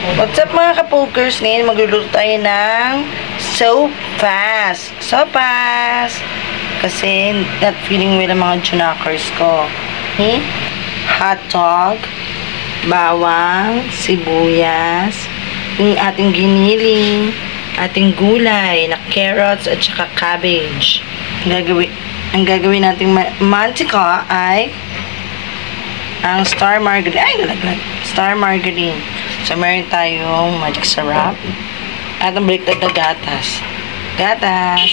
What's up mga kapokers? Ngayon magluluto tayo ng sopas. Sopas! Kasi not feeling well ang mga junakers ko. Hot dog, bawang, sibuyas, yung ating giniling, ating gulay na carrots at saka cabbage. Ang gagawin nating mantika ay ang star margarine. Ay, nalaglag. Star margarine. So, meron tayong magic sarap. At ang baliktad na gatas. Gatas.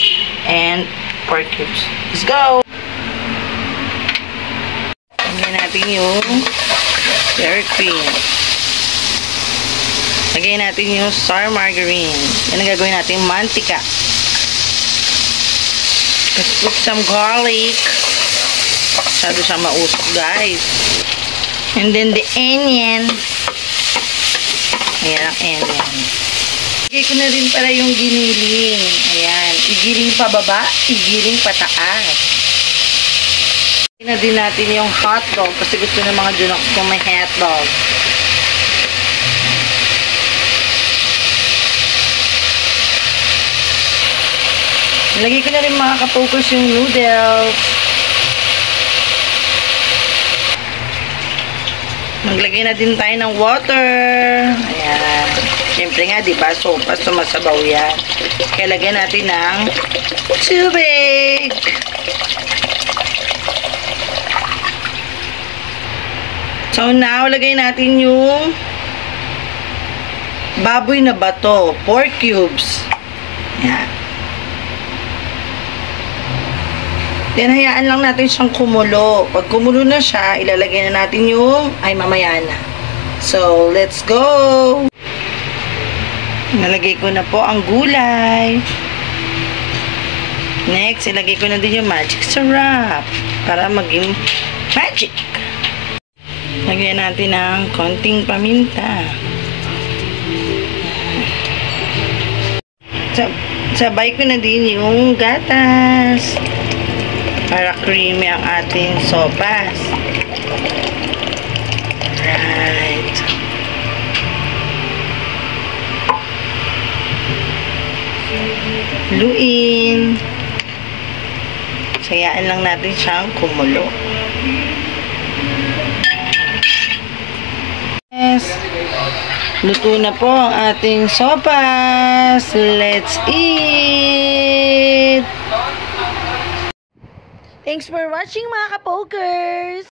And pork cubes. Let's go! Lagyan natin yung dairy cream. Lagyan natin yung star margarine. Yan ang gagawin natin mantika. Let's put some garlic. Masyado siya mausok, guys. And then the onion. Ayan ang onion. Lagay ko na rin pala yung giniling. Ayan. Igiling pa baba, igiling pa taas. Lagay na din natin yung hotdog kasi gusto ng mga junok kung may hotdog. Lagay ko na rin mga kapokers yung noodles. Maglagay na din tayo ng water. Ayan. Siyempre nga, diba, sopas, sumasabaw yan. Kaya lagyan natin ng tubig. So now, lagay natin yung baboy na bato, pork cubes. Ayan. Then, hayaan lang natin siyang kumulo. Pag kumulo na siya, ilalagay na natin yung, ay mamaya na. So, let's go! Nalagay ko na po ang gulay. Next, ilagay ko na din yung magic syrup para maging magic. Lagyan natin ng konting paminta. Sabay ko na din yung gatas para creamy ang ating sopas. Right. Luin. Sayaan lang natin siyang kumulo. Yes. Luto na po ang ating sopas. Let's eat! Thanks for watching mga kapokers!